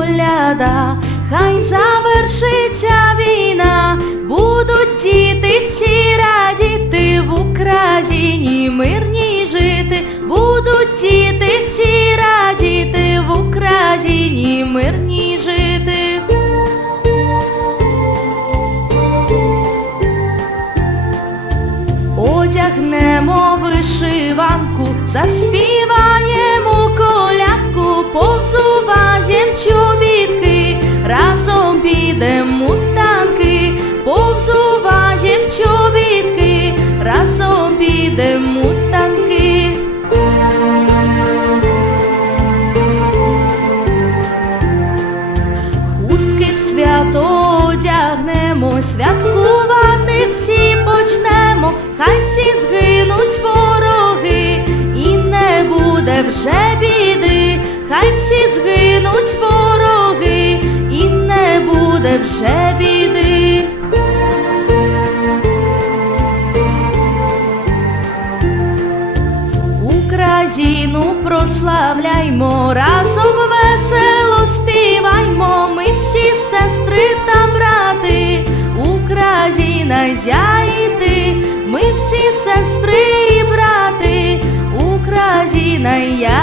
коляд, коляда, хай завершиться війна, будуть діти всі радіти в Україні мирній жити, будуть діти всі радіти в Україні мирній жити. Одягнемо вишиванку, заспіваємо колядку, повзуваєм чобітки, святкувати всі почнемо, хай всі згинуть вороги, і не буде вже біди, хай всі згинуть вороги, і не буде вже біди. Україну прославляймо, разом Україна ти, ми всі сестри і брати, Україна я